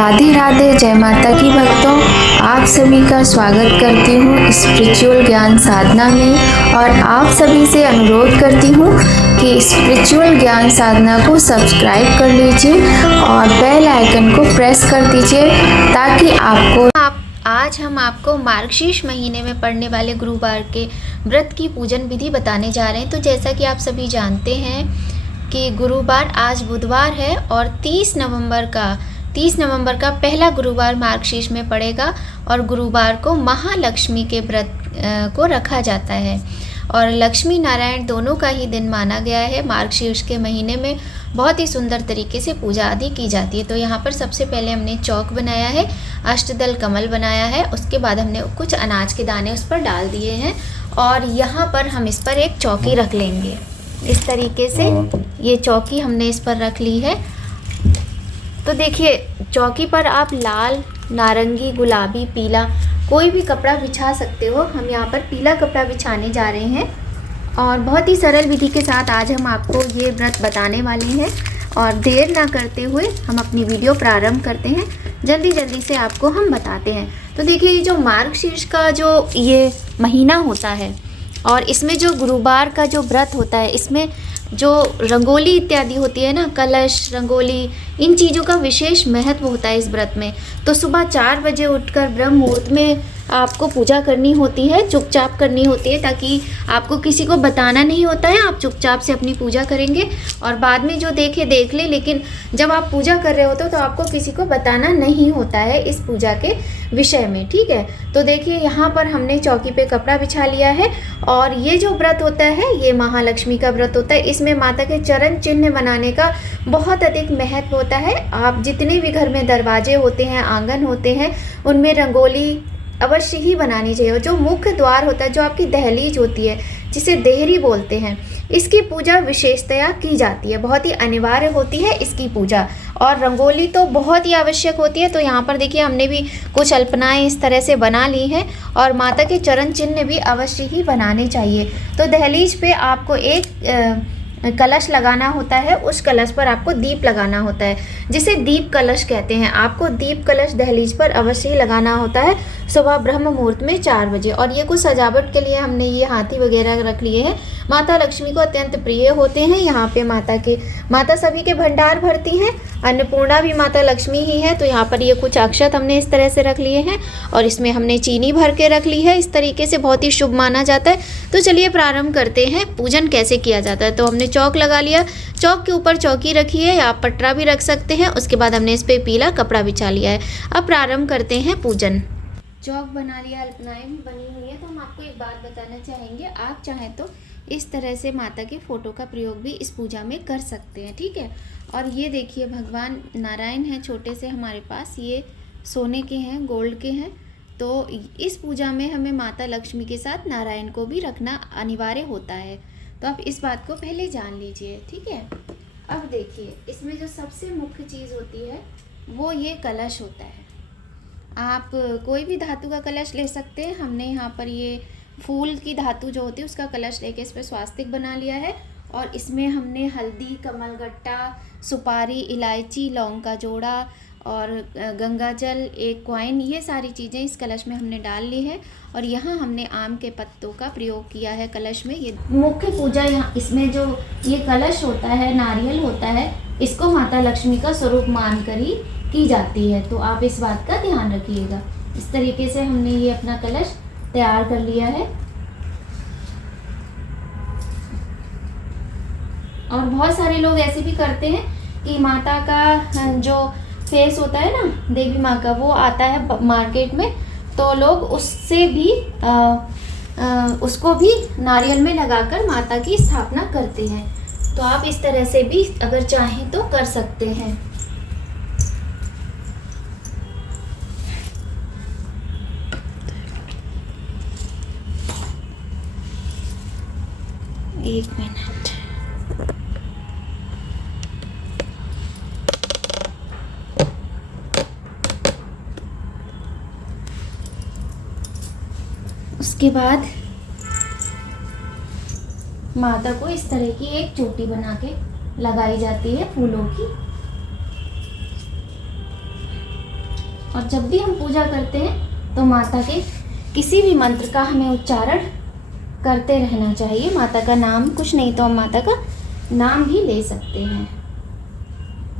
राधे राधे, जय माता की भक्तों। आप सभी का स्वागत करती हूँ स्पिरिचुअल ज्ञान साधना में और आप सभी से अनुरोध करती हूँ कि स्पिरिचुअल ज्ञान साधना को सब्सक्राइब कर लीजिए और बेल आइकन को प्रेस कर दीजिए ताकि आज हम आपको मार्गशीर्ष महीने में पड़ने वाले गुरुवार के व्रत की पूजन विधि बताने जा रहे हैं। तो जैसा कि आप सभी जानते हैं कि गुरुवार आज बुधवार है और 30 नवंबर का पहला गुरुवार मार्गशीर्ष में पड़ेगा और गुरुवार को महालक्ष्मी के व्रत को रखा जाता है और लक्ष्मी नारायण दोनों का ही दिन माना गया है। मार्गशीर्ष के महीने में बहुत ही सुंदर तरीके से पूजा आदि की जाती है। तो यहाँ पर सबसे पहले हमने चौक बनाया है, अष्टदल कमल बनाया है, उसके बाद हमने कुछ अनाज के दाने उस पर डाल दिए हैं और यहाँ पर हम इस पर एक चौकी रख लेंगे। इस तरीके से ये चौकी हमने इस पर रख ली है। तो देखिए, चौकी पर आप लाल, नारंगी, गुलाबी, पीला कोई भी कपड़ा बिछा सकते हो। हम यहाँ पर पीला कपड़ा बिछाने जा रहे हैं और बहुत ही सरल विधि के साथ आज हम आपको ये व्रत बताने वाले हैं और देर ना करते हुए हम अपनी वीडियो प्रारंभ करते हैं। जल्दी से आपको हम बताते हैं। तो देखिए, ये जो मार्गशीर्ष का जो ये महीना होता है और इसमें जो गुरुवार का जो व्रत होता है, इसमें जो रंगोली इत्यादि होती है ना, कलश, रंगोली, इन चीज़ों का विशेष महत्व होता है इस व्रत में। तो सुबह 4 बजे उठकर ब्रह्म मुहूर्त में आपको पूजा करनी होती है, चुपचाप करनी होती है, ताकि आपको किसी को बताना नहीं होता है। आप चुपचाप से अपनी पूजा करेंगे और बाद में जो देखे देख ले, लेकिन जब आप पूजा कर रहे होते हो तो आपको किसी को बताना नहीं होता है इस पूजा के विषय में, ठीक है। तो देखिए, यहाँ पर हमने चौकी पे कपड़ा बिछा लिया है और ये जो व्रत होता है ये महालक्ष्मी का व्रत होता है। इसमें माता के चरण चिन्ह बनाने का बहुत अधिक महत्व होता है। आप जितने भी घर में दरवाजे होते हैं, आंगन होते हैं, उनमें रंगोली अवश्य ही बनानी चाहिए। और जो मुख्य द्वार होता है, जो आपकी दहलीज होती है, जिसे देहरी बोलते हैं, इसकी पूजा विशेषतया की जाती है। बहुत ही अनिवार्य होती है इसकी पूजा और रंगोली तो बहुत ही आवश्यक होती है। तो यहाँ पर देखिए, हमने भी कुछ अल्पनाएं इस तरह से बना ली हैं और माता के चरण चिन्ह भी अवश्य ही बनाने चाहिए। तो दहलीज पे आपको एक कलश लगाना होता है, उस कलश पर आपको दीप लगाना होता है, जिसे दीप कलश कहते हैं। आपको दीप कलश दहलीज पर अवश्य ही लगाना होता है सुबह ब्रह्म मुहूर्त में 4 बजे। और ये कुछ सजावट के लिए हमने ये हाथी वगैरह रख लिए हैं। माता लक्ष्मी को अत्यंत प्रिय होते हैं। यहाँ पे माता सभी के भंडार भरती हैं। अन्नपूर्णा भी माता लक्ष्मी ही है। तो यहाँ पर ये कुछ अक्षत हमने इस तरह से रख लिए हैं और इसमें हमने चीनी भर के रख ली है। इस तरीके से बहुत ही शुभ माना जाता है। तो चलिए प्रारंभ करते हैं, पूजन कैसे किया जाता है। तो हमने चौक लगा लिया, चौक के ऊपर चौकी रखी है, आप पटरा भी रख सकते हैं। उसके बाद हमने इस पर पीला कपड़ा बिछा लिया है। अब प्रारंभ करते हैं पूजन। चौक बना लिया, अल्पनाएं भी बनी हुई है। तो हम आपको एक बात बताना चाहेंगे, आप चाहें तो इस तरह से माता के फोटो का प्रयोग भी इस पूजा में कर सकते हैं, ठीक है। और ये देखिए, भगवान नारायण हैं छोटे से हमारे पास, ये सोने के हैं, गोल्ड के हैं। तो इस पूजा में हमें माता लक्ष्मी के साथ नारायण को भी रखना अनिवार्य होता है। तो आप इस बात को पहले जान लीजिए, ठीक है। अब देखिए, इसमें जो सबसे मुख्य चीज़ होती है वो ये कलश होता है। आप कोई भी धातु का कलश ले सकते हैं। हमने यहाँ पर ये फूल की धातु जो होती है उसका कलश लेके इस पर स्वास्तिक बना लिया है और इसमें हमने हल्दी, कमलगट्टा, सुपारी, इलायची, लौंग का जोड़ा और गंगा जल, एक कॉइन, ये सारी चीज़ें इस कलश में हमने डाल ली है। और यहाँ हमने आम के पत्तों का प्रयोग किया है कलश में। ये मुख्य पूजा यहाँ इसमें जो ये कलश होता है, नारियल होता है, इसको माता लक्ष्मी का स्वरूप मानकर ही की जाती है। तो आप इस बात का ध्यान रखिएगा। इस तरीके से हमने ये अपना कलश तैयार कर लिया है। और बहुत सारे लोग ऐसे भी करते हैं कि माता का जो फेस होता है ना, देवी माँ का, वो आता है मार्केट में, तो लोग उससे भी उसको भी नारियल में लगाकर माता की स्थापना करते हैं। तो आप इस तरह से भी अगर चाहें तो कर सकते हैं। एक मिनट। उसके बाद माता को इस तरह की एक चोटी बना के लगाई जाती है फूलों की। और जब भी हम पूजा करते हैं तो माता के किसी भी मंत्र का हमें उच्चारण करते रहना चाहिए। माता का नाम, कुछ नहीं तो हम माता का नाम भी ले सकते हैं।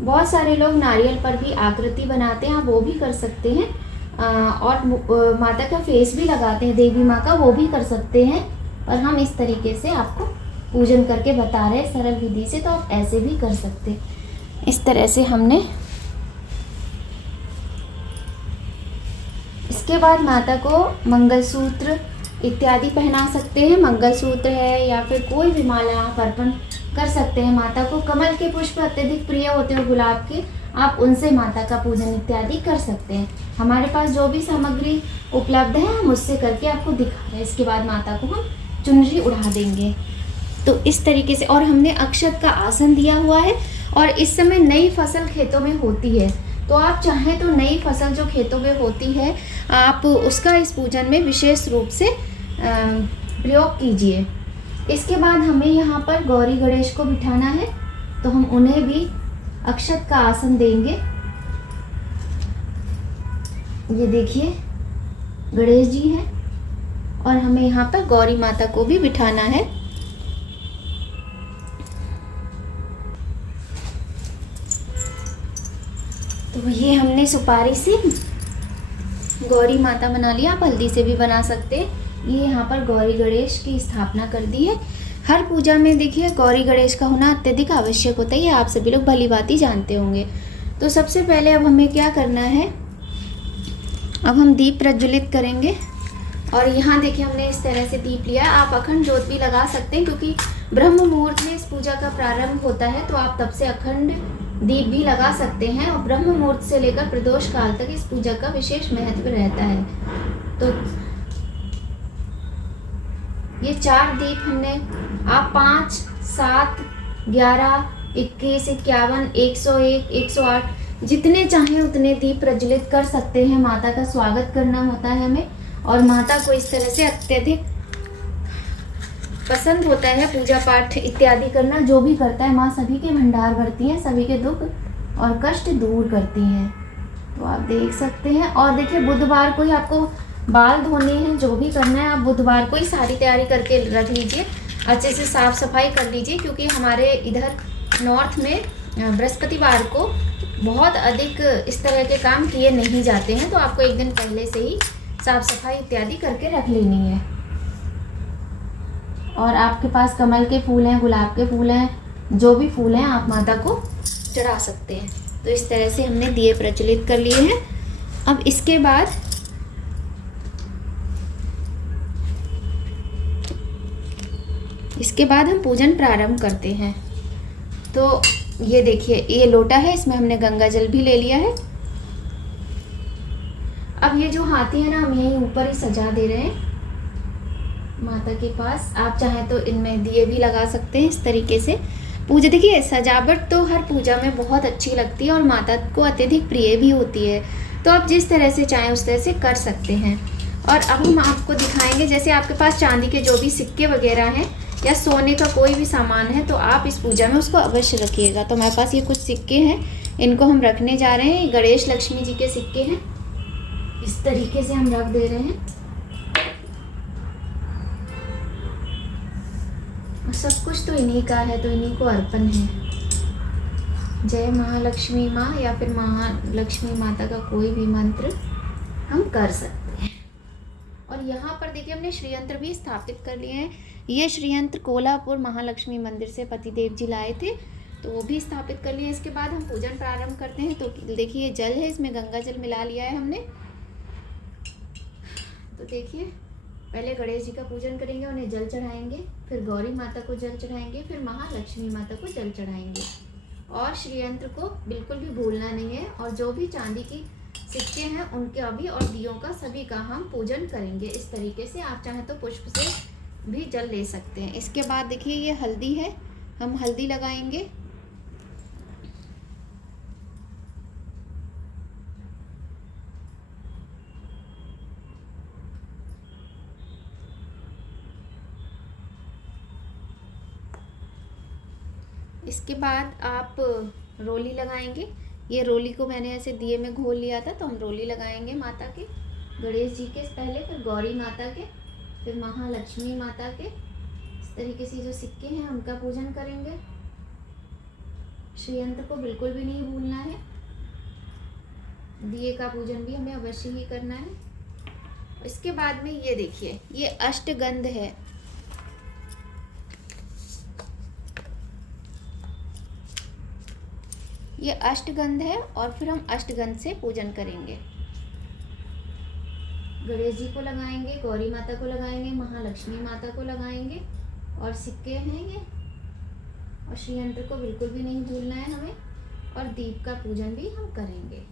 बहुत सारे लोग नारियल पर भी आकृति बनाते हैं, आप वो भी कर सकते हैं। और माता का फेस भी लगाते हैं, देवी माँ का, वो भी कर सकते हैं। और हम इस तरीके से आपको पूजन करके बता रहे हैं सरल विधि से, तो आप ऐसे भी कर सकते हैं। इस तरह से हमने, इसके बाद माता को मंगलसूत्र इत्यादि पहना सकते हैं। मंगलसूत्र है या फिर कोई भी माला आप अर्पण कर सकते हैं माता को। कमल के पुष्प अत्यधिक प्रिय होते हैं, गुलाब के, आप उनसे माता का पूजन इत्यादि कर सकते हैं। हमारे पास जो भी सामग्री उपलब्ध है हम उससे करके आपको दिखा रहे हैं। इसके बाद माता को हम चुनरी उड़ा देंगे। तो इस तरीके से, और हमने अक्षत का आसन दिया हुआ है। और इस समय नई फसल खेतों में होती है, तो आप चाहें तो नई फसल जो खेतों में होती है आप उसका इस पूजन में विशेष रूप से प्रयोग कीजिए। इसके बाद हमें यहाँ पर गौरी गणेश को बिठाना है, तो हम उन्हें भी अक्षत का आसन देंगे। ये देखिए गणेश जी हैं, और हमें यहाँ पर गौरी माता को भी बिठाना है। तो ये हमने सुपारी से गौरी माता बना लिया, आप हल्दी से भी बना सकते हैं। ये यहाँ पर गौरी गणेश की स्थापना कर दी है। हर पूजा में देखिए गौरी गणेश का होना अत्यधिक आवश्यक होता है, ये आप सभी लोग भली भांति जानते होंगे। तो सबसे पहले अब हमें क्या करना है, अब हम दीप प्रज्वलित करेंगे। और यहाँ देखिए हमने इस तरह से दीप लिया है। आप अखंड ज्योत भी लगा सकते हैं, क्योंकि ब्रह्म मुहूर्त में इस पूजा का प्रारंभ होता है, तो आप तब से अखंड दीप भी लगा सकते हैं। और ब्रह्म मुहूर्त से लेकर प्रदोष काल तक इस पूजा का विशेष महत्व रहता है। तो ये 4 दीप हमने, आप 5, 7, 11, 21, 51, 101, 108 जितने चाहें उतने दीप प्रज्वलित कर सकते हैं। माता का स्वागत करना होता है हमें, और माता को इस तरह से अत्यधिक पसंद होता है पूजा पाठ इत्यादि करना। जो भी करता है माँ सभी के भंडार भरती हैं, सभी के दुख और कष्ट दूर करती हैं। तो आप देख सकते हैं। और देखिए बुधवार को ही आपको बाल धोने हैं, जो भी करना है आप बुधवार को ही सारी तैयारी करके रख लीजिए, अच्छे से साफ सफाई कर लीजिए, क्योंकि हमारे इधर नॉर्थ में बृहस्पतिवार को बहुत अधिक इस तरह के काम किए नहीं जाते हैं। तो आपको एक दिन पहले से ही साफ सफाई इत्यादि करके रख लेनी है। और आपके पास कमल के फूल हैं, गुलाब के फूल हैं, जो भी फूल हैं आप माता को चढ़ा सकते हैं। तो इस तरह से हमने दिए प्रज्वलित कर लिए हैं। अब इसके बाद हम पूजन प्रारंभ करते हैं। तो ये देखिए ये लोटा है, इसमें हमने गंगा जल भी ले लिया है। अब ये जो हाथी है ना, हम यहीं ऊपर ही सजा दे रहे हैं माता के पास। आप चाहें तो इनमें दिए भी लगा सकते हैं इस तरीके से। पूजा देखिए सजावट तो हर पूजा में बहुत अच्छी लगती है और माता को अत्यधिक प्रिय भी होती है। तो आप जिस तरह से चाहें उस तरह से कर सकते हैं। और अब हम आपको दिखाएंगे, जैसे आपके पास चांदी के जो भी सिक्के वगैरह हैं या सोने का कोई भी सामान है, तो आप इस पूजा में उसको अवश्य रखिएगा। तो हमारे पास ये कुछ सिक्के हैं, इनको हम रखने जा रहे हैं। गणेश लक्ष्मी जी के सिक्के हैं, इस तरीके से हम रख दे रहे हैं। सब कुछ तो इन्हीं का है, तो इन्हीं को अर्पण है। जय महालक्ष्मी माँ या फिर महालक्ष्मी माता का कोई भी मंत्र हम कर सकते हैं। और यहाँ पर देखिए हमने श्रीयंत्र भी स्थापित कर लिए हैं। ये श्रीयंत्र कोल्हापुर महालक्ष्मी मंदिर से पतिदेव जी लाए थे, तो वो भी स्थापित कर लिए। इसके बाद हम पूजन प्रारंभ करते हैं। तो देखिए जल है, इसमें गंगा जल मिला लिया है हमने। तो देखिए पहले गणेश जी का पूजन करेंगे, उन्हें जल चढ़ाएंगे, फिर गौरी माता को जल चढ़ाएंगे, फिर महालक्ष्मी माता को जल चढ़ाएंगे। और श्रीयंत्र को बिल्कुल भी भूलना नहीं है। और जो भी चांदी की सिक्के हैं उनके भी और दियों का सभी का हम पूजन करेंगे इस तरीके से। आप चाहें तो पुष्प से भी जल ले सकते हैं। इसके बाद देखिए ये हल्दी है, हम हल्दी लगाएंगे। इसके बाद आप रोली लगाएंगे। ये रोली को मैंने ऐसे दिए में घोल लिया था, तो हम रोली लगाएंगे माता के, गणेश जी के पहले, फिर गौरी माता के, फिर महालक्ष्मी माता के। इस तरीके से जो सिक्के हैं उनका पूजन करेंगे। श्रीयंत्र को बिल्कुल भी नहीं भूलना है। दिए का पूजन भी हमें अवश्य ही करना है। इसके बाद में ये देखिए, ये अष्टगंध है। ये अष्टगंध है और फिर हम अष्टगंध से पूजन करेंगे। गणेश जी को लगाएंगे, गौरी माता को लगाएंगे, महालक्ष्मी माता को लगाएंगे और सिक्के हैं ये। और श्रीयंत्र को बिल्कुल भी नहीं भूलना है हमें। और दीप का पूजन भी हम करेंगे।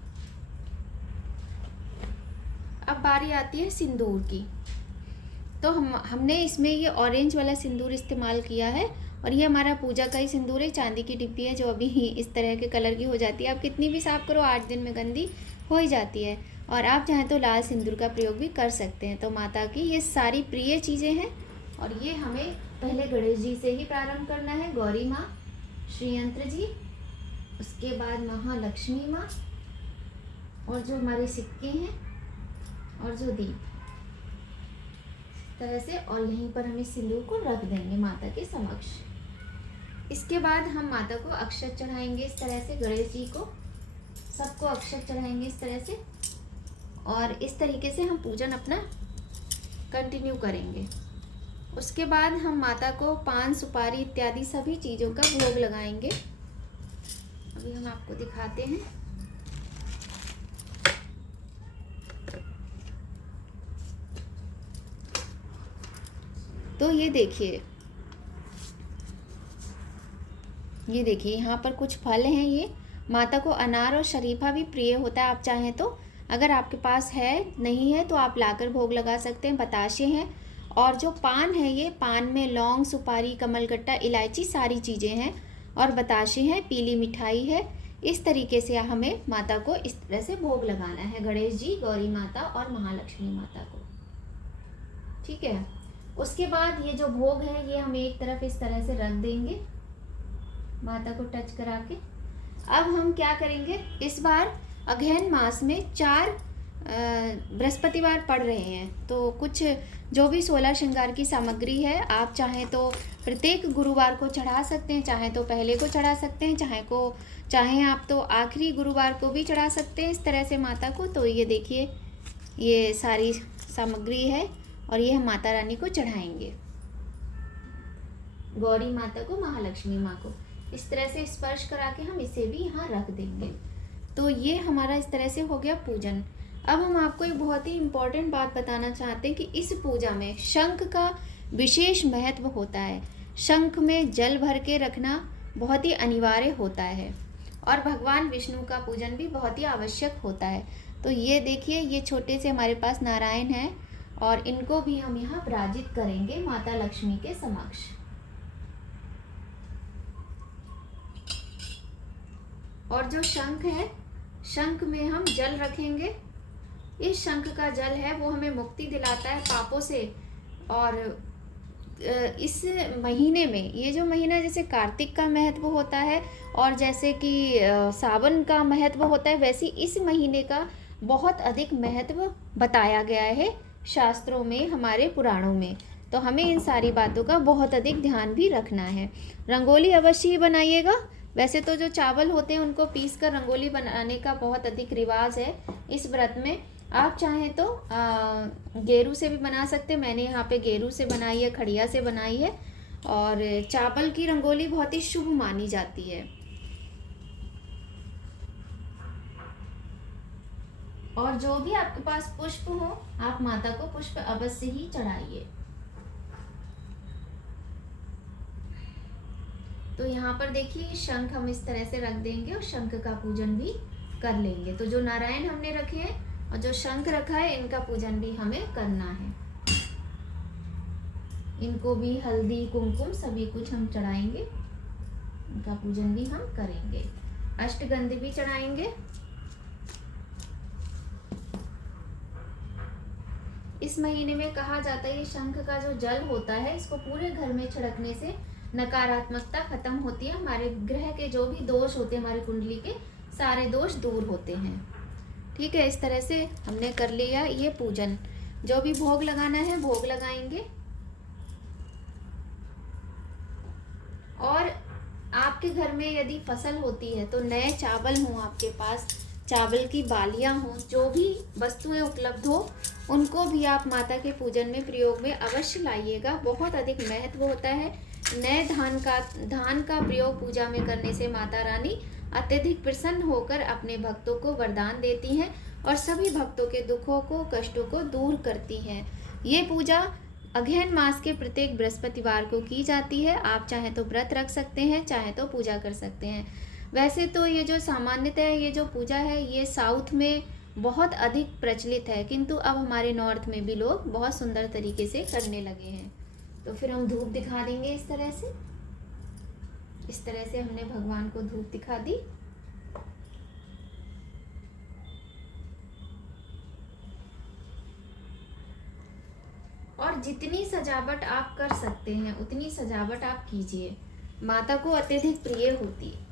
अब बारी आती है सिंदूर की। तो हमने इसमें ये ऑरेंज वाला सिंदूर इस्तेमाल किया है और ये हमारा पूजा का ही सिंदूर है। चांदी की डिब्बी है जो अभी ही इस तरह के कलर की हो जाती है। आप कितनी भी साफ़ करो 8 दिन में गंदी हो ही जाती है। और आप चाहें तो लाल सिंदूर का प्रयोग भी कर सकते हैं। तो माता की ये सारी प्रिय चीज़ें हैं और ये हमें पहले गणेश जी से ही प्रारंभ करना है। गौरी माँ, श्रीयंत्र जी, उसके बाद महालक्ष्मी माँ और जो हमारे सिक्के हैं और जो दीप, इस तरह से। और यहीं पर हम इस सिंदूर को रख देंगे माता के समक्ष। इसके बाद हम माता को अक्षत चढ़ाएंगे इस तरह से। गणेश जी को, सबको अक्षत चढ़ाएंगे इस तरह से। और इस तरीके से हम पूजन अपना कंटिन्यू करेंगे। उसके बाद हम माता को पान, सुपारी इत्यादि सभी चीज़ों का भोग लगाएंगे। अभी हम आपको दिखाते हैं। तो ये देखिए यहाँ पर कुछ फल हैं। ये माता को अनार और शरीफा भी प्रिय होता है। आप चाहें तो, अगर आपके पास है, नहीं है तो आप लाकर भोग लगा सकते हैं। बताशे हैं और जो पान है, ये पान में लौंग, सुपारी, कमलगट्टा, इलायची सारी चीज़ें हैं। और बताशे हैं, पीली मिठाई है। इस तरीके से हमें माता को इस तरह से भोग लगाना है, गणेश जी, गौरी माता और महालक्ष्मी माता को। ठीक है। उसके बाद ये जो भोग है ये हम एक तरफ इस तरह से रख देंगे माता को टच करा के। अब हम क्या करेंगे, इस बार अगहन मास में 4 बृहस्पतिवार पड़ रहे हैं। तो कुछ जो भी 16 श्रृंगार की सामग्री है, आप चाहें तो प्रत्येक गुरुवार को चढ़ा सकते हैं, चाहें तो पहले को चढ़ा सकते हैं, चाहें आप तो आखिरी गुरुवार को भी चढ़ा सकते हैं इस तरह से माता को। तो ये देखिए, ये सारी सामग्री है और ये हम माता रानी को चढ़ाएंगे, गौरी माता को, महालक्ष्मी माँ को। इस तरह से स्पर्श करा के हम इसे भी यहाँ रख देंगे। तो ये हमारा इस तरह से हो गया पूजन। अब हम आपको एक बहुत ही इम्पोर्टेंट बात बताना चाहते हैं कि इस पूजा में शंख का विशेष महत्व होता है। शंख में जल भर के रखना बहुत ही अनिवार्य होता है और भगवान विष्णु का पूजन भी बहुत ही आवश्यक होता है। तो ये देखिए, ये छोटे से हमारे पास नारायण हैं और इनको भी हम यहाँ विराजित करेंगे माता लक्ष्मी के समक्ष। और जो शंख है, शंख में हम जल रखेंगे। इस शंख का जल है वो हमें मुक्ति दिलाता है पापों से। और इस महीने में, ये जो महीना जैसे कार्तिक का महत्व होता है और जैसे कि सावन का महत्व होता है, वैसे इस महीने का बहुत अधिक महत्व बताया गया है शास्त्रों में, हमारे पुराणों में। तो हमें इन सारी बातों का बहुत अधिक ध्यान भी रखना है। रंगोली अवश्य ही बनाइएगा। वैसे तो जो चावल होते हैं उनको पीस कर रंगोली बनाने का बहुत अधिक रिवाज है इस व्रत में। आप चाहें तो गेरू से भी बना सकते हैं। मैंने यहाँ पे गेरू से बनाई है, खड़िया से बनाई है। और चावल की रंगोली बहुत ही शुभ मानी जाती है। और जो भी आपके पास पुष्प हो, आप माता को पुष्प अवश्य ही चढ़ाइए। तो यहाँ पर देखिए, शंख हम इस तरह से रख देंगे और शंख का पूजन भी कर लेंगे। तो जो नारायण हमने रखे हैं और जो शंख रखा है, इनका पूजन भी हमें करना है। इनको भी हल्दी, कुमकुम सभी कुछ हम चढ़ाएंगे, इनका पूजन भी हम करेंगे। अष्टगंध भी चढ़ाएंगे। इस महीने में कहा जाता है, ये शंख का जो जल होता है, इसको पूरे घर में छिड़कने से नकारात्मकता खत्म होती है। हमारे ग्रह के जो भी दोष होते हैं हमारी कुंडली के, सारे दोष दूर होते हैं। ठीक है, इस तरह से हमने कर लिया ये पूजन। जो भी भोग लगाना है भोग लगाएंगे। और आपके घर में यदि फसल होती है तो नए चावल हों आपके पास, चावल की बालियां हों, जो भी वस्तुएं उपलब्ध हो उनको भी आप माता के पूजन में प्रयोग में अवश्य लाइएगा। बहुत अधिक महत्व होता है। नए धान का प्रयोग पूजा में करने से माता रानी अत्यधिक प्रसन्न होकर अपने भक्तों को वरदान देती हैं और सभी भक्तों के दुखों को, कष्टों को दूर करती हैं। ये पूजा अगहन मास के प्रत्येक बृहस्पतिवार को की जाती है। आप चाहे तो व्रत रख सकते हैं, चाहे तो पूजा कर सकते हैं। वैसे तो ये जो सामान्यतः ये जो पूजा है ये साउथ में बहुत अधिक प्रचलित है, किंतु अब हमारे नॉर्थ में भी लोग बहुत सुंदर तरीके से करने लगे हैं। तो फिर हम धूप दिखा देंगे इस तरह से। इस तरह से हमने भगवान को धूप दिखा दी। और जितनी सजावट आप कर सकते हैं उतनी सजावट आप कीजिए, माता को अत्यधिक प्रिय होती है।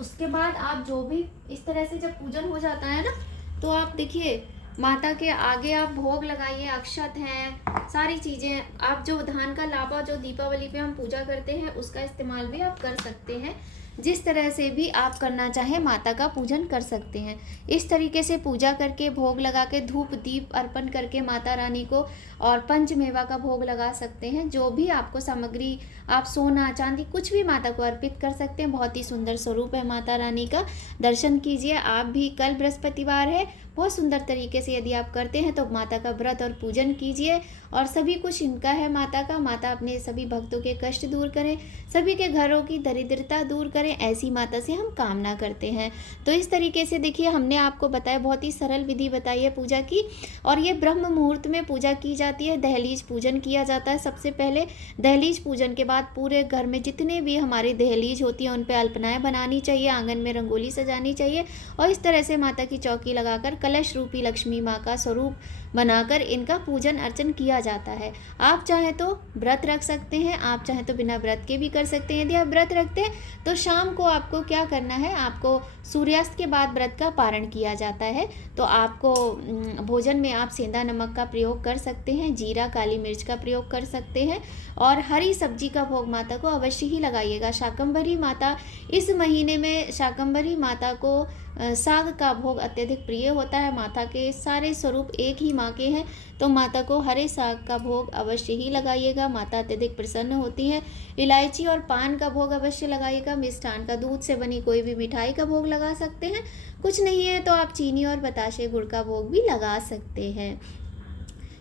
उसके बाद आप जो भी इस तरह से जब पूजन हो जाता है ना, तो आप देखिए माता के आगे आप भोग लगाइए, अक्षत हैं, सारी चीज़ें। आप जो धान का लावा जो दीपावली पे हम पूजा करते हैं उसका इस्तेमाल भी आप कर सकते हैं। जिस तरह से भी आप करना चाहें माता का पूजन कर सकते हैं। इस तरीके से पूजा करके भोग लगा के धूप दीप अर्पण करके माता रानी को और पंचमेवा का भोग लगा सकते हैं। जो भी आपको सामग्री, आप सोना चांदी कुछ भी माता को अर्पित कर सकते हैं। बहुत ही सुंदर स्वरूप है माता रानी का, दर्शन कीजिए आप भी। कल बृहस्पतिवार है, बहुत सुंदर तरीके से यदि आप करते हैं तो माता का व्रत और पूजन कीजिए। और सभी कुछ इनका है माता का। माता अपने सभी भक्तों के कष्ट दूर करें, सभी के घरों की दरिद्रता दूर करें, ऐसी माता से हम कामना करते हैं। तो इस तरीके से देखिए हमने आपको बताया, बहुत ही सरल विधि बताई है पूजा की। और ये ब्रह्म मुहूर्त में पूजा की जाती है। दहलीज पूजन किया जाता है सबसे पहले। दहलीज पूजन के बाद पूरे घर में जितने भी हमारी दहलीज होती है उन पर अल्पनाएं बनानी चाहिए, आंगन में रंगोली सजानी चाहिए। और इस तरह से माता की चौकी लगाकर कलश रूपी लक्ष्मी माँ का स्वरूप बनाकर इनका पूजन अर्चन किया जाता है। आप चाहे तो व्रत रख सकते हैं, आप चाहे तो बिना व्रत के भी कर सकते हैं। यदि आप व्रत रखते हैं तो शाम को आपको क्या करना है, आपको सूर्यास्त के बाद व्रत का पारण किया जाता है। तो आपको भोजन में आप सेंधा नमक का प्रयोग कर सकते हैं, जीरा काली मिर्च का प्रयोग कर सकते हैं। और हरी सब्जी का भोग माता को अवश्य ही लगाइएगा। शाकंभरी माता, इस महीने में शाकंभरी माता को साग का भोग अत्यधिक प्रिय होता है। माता के सारे स्वरूप एक ही माँ के हैं, तो माता को हरे साग का भोग अवश्य ही लगाइएगा, माता अत्यधिक प्रसन्न होती हैं। इलायची और पान का भोग अवश्य लगाइएगा। मिष्ठान का, दूध से बनी कोई भी मिठाई का भोग लगा सकते हैं। कुछ नहीं है तो आप चीनी और बताशे गुड़ का भोग भी लगा सकते हैं।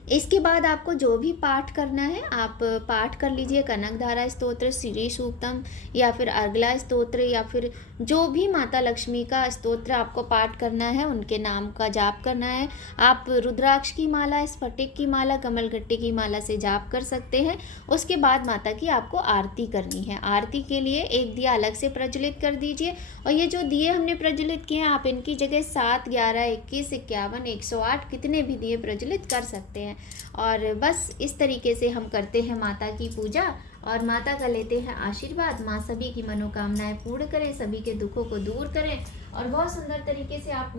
इसके बाद आपको जो भी पाठ करना है आप पाठ कर लीजिए। कनकधारा स्तोत्र, श्री सूक्तम या फिर अर्गला स्तोत्र या फिर जो भी माता लक्ष्मी का स्तोत्र आपको पाठ करना है उनके नाम का जाप करना है। आप रुद्राक्ष की माला, स्फटिक की माला, कमलगट्टे की माला से जाप कर सकते हैं। उसके बाद माता की आपको आरती करनी है। आरती के लिए एक दिया अलग से प्रज्वलित कर दीजिए। और ये जो दिए हमने प्रज्वलित किए हैं आप इनकी जगह 7, 11, 21, 51, 108 कितने भी दिए प्रज्वलित कर सकते हैं। और बस इस तरीके से हम करते हैं माता की पूजा और माता का लेते हैं आशीर्वाद। माँ सभी की मनोकामनाएं पूर्ण करें, सभी के दुखों को दूर करें और बहुत सुंदर तरीके से आप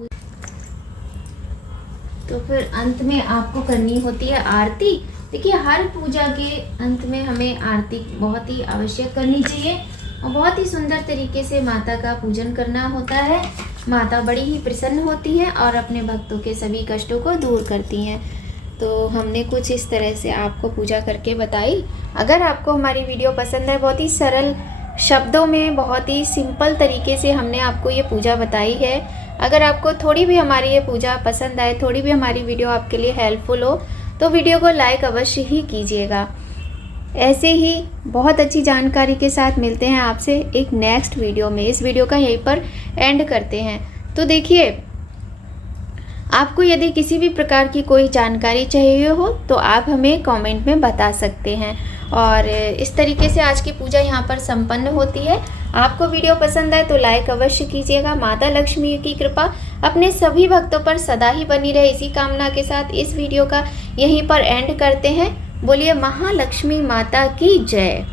तो फिर अंत में आपको करनी होती है आरती। देखिए हर पूजा के अंत में हमें आरती बहुत ही आवश्यक करनी चाहिए और बहुत ही सुंदर तरीके से माता का पूजन करना होता है। माता बड़ी ही प्रसन्न होती है और अपने भक्तों के सभी कष्टों को दूर करती हैं। तो हमने कुछ इस तरह से आपको पूजा करके बताई। अगर आपको हमारी वीडियो पसंद है, बहुत ही सरल शब्दों में बहुत ही सिंपल तरीके से हमने आपको ये पूजा बताई है। अगर आपको थोड़ी भी हमारी ये पूजा पसंद आए, थोड़ी भी हमारी वीडियो आपके लिए हेल्पफुल हो तो वीडियो को लाइक अवश्य ही कीजिएगा। ऐसे ही बहुत अच्छी जानकारी के साथ मिलते हैं आपसे एक नेक्स्ट वीडियो में। इस वीडियो का यहीं पर एंड करते हैं। तो देखिए आपको यदि किसी भी प्रकार की कोई जानकारी चाहिए हो तो आप हमें कमेंट में बता सकते हैं। और इस तरीके से आज की पूजा यहाँ पर संपन्न होती है। आपको वीडियो पसंद आए तो लाइक अवश्य कीजिएगा। माता लक्ष्मी की कृपा अपने सभी भक्तों पर सदा ही बनी रहे, इसी कामना के साथ इस वीडियो का यहीं पर एंड करते हैं। बोलिए महालक्ष्मी माता की जय।